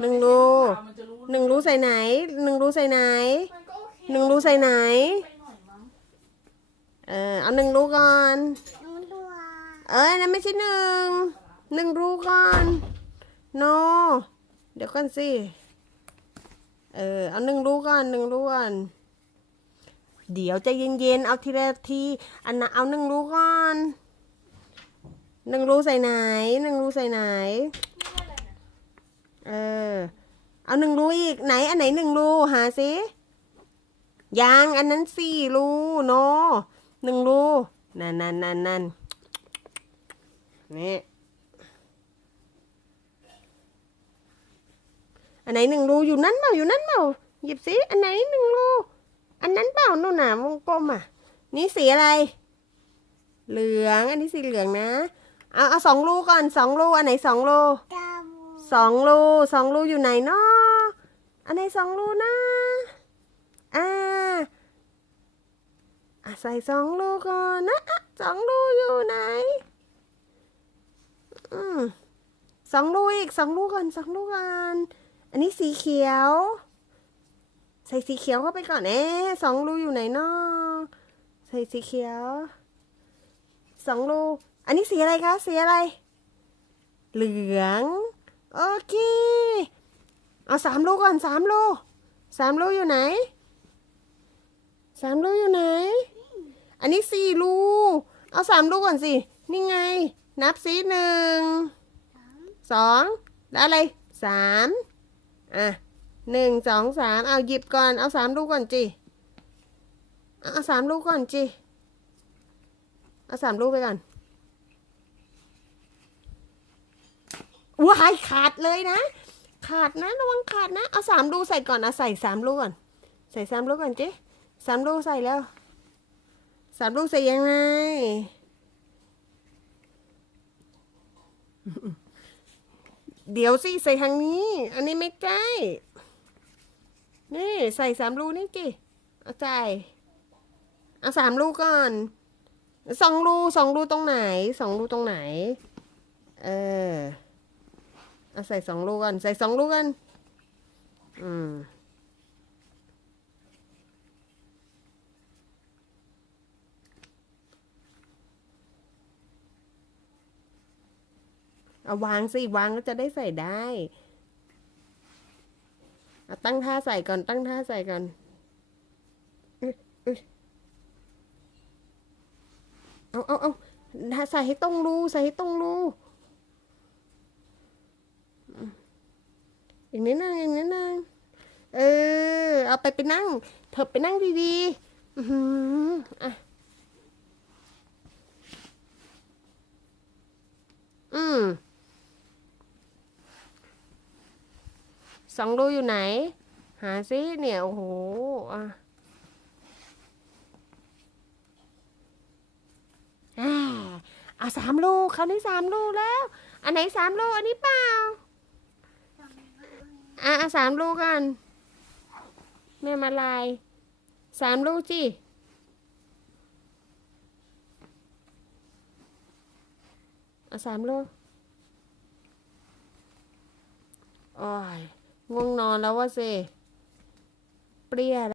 หนึ่งรูมันจะรู้หนึ่งรูใส่ไหนหนึ่งรูใส่ไหนมันก็โอเคหนึ่งรูใส่ไหน ไปหน่อยมั้งเออเอาหนึ่งรูก่อน น้องตัวเอ้ยนั่นไม่ใช่หนึ่งหนึ่งรูก่อน โน เดี๋ยวก่อนสิ เออ เอาหนึ่งรูก่อนหนึ่งรูก่อน เดี๋ยวใจเย็นๆ เอาทีละที อันนะเอาหนึ่งรูก่อน หนึ่งรูใส่ไหน หนึ่งรูใส่ไหน เออ เอาหนึ่งรูอีกไหน อันไหนหนึ่งรูหาสิยังอันนั้นสี่รูโนาะหนึ่งรูนั่นนั่นนั่นนั่นนี่อันไหนหนึ่งรูอยู่นั่นเปล่าอยู่นั่นเปล่าหยิบสิอันไหนหนึ่งรูอันนั้นเปล่าโน่นน่ะวงกลมอะ นี่สีอะไร เหลืองอันนี้สีเหลืองนะ เอาเอาสองรูก่อนสองรูอันไหนสองรู สองรูสองรูอยู่ไหนเนาะอันไหนสองรูนะอ่าอะใส่สองรูก่อนนะสองรูอยู่ไหนอืมสองรูอีกสองรูก่อนสองรูก่อนอันนี้สีเขียว ใส่สีเขียวเข้าไปก่อนเอ๊สองรูอยู่ไหนเนาะใส่สีเขียวสองรูอันนี้สีอะไรคะสีอะไร เหลือง โอเค เอาสามลูกก่อนสามลูกสามลูกอยู่ไหนสามลูกอยู่ไหน อันนี้สี่ลูก เอาสามลูกก่อนสิ นี่ไง นับสิหนึ่งสองแล้วอะไรสามอะหนึ่งสองสามเอาหยิบก่อน เอาสามลูกก่อนจิเอาสามลูกก่อนจิเอาสามลูกไปก่อนายขาดเลยนะ ขาดนะระวังขาดนะ เอาสามลูใส่ก่อนเอาใส่สามลูก่อน ใส่สามลูก่อนเจ๊สามลูใส่แล้วสามลูใส่ยังไงเดี๋ยวสิใส่ทางนี้ อันนี้ไม่ใช่นี่ใส่สามลูนี่จิเอาใจเอาสามลูก่อนสองลูสองลูตรงไหนสองลูตรงไหน เออ เอาใส่สองลูกกัน ใส่สองลูกกัน อืม เอาวางสิ วางก็จะได้ใส่ได้เอาตั้งท่าใส่ก่อน ตั้งท่าใส่ก่อนเอาเอาเอาใส่ให้ตรงรู ใส่ให้ตรงรู อีกนิดนึงอีกนิดนึงเออ เอาไปไปนั่ง เถอะไปนั่งดีๆ อืออะอืมสองรูอยู่ไหน หาซิเนี่ย โอ้โหอะอ่าเอาสามลูกคราวนี้สามลูกแล้ว อันไหนสามลูกอันนี้เปล่า อะสามลูกกัน แม่มาลาย สามลูกจีอะสามลูกโอ้ยง่วงนอนแล้วว่าสิเปรี้ย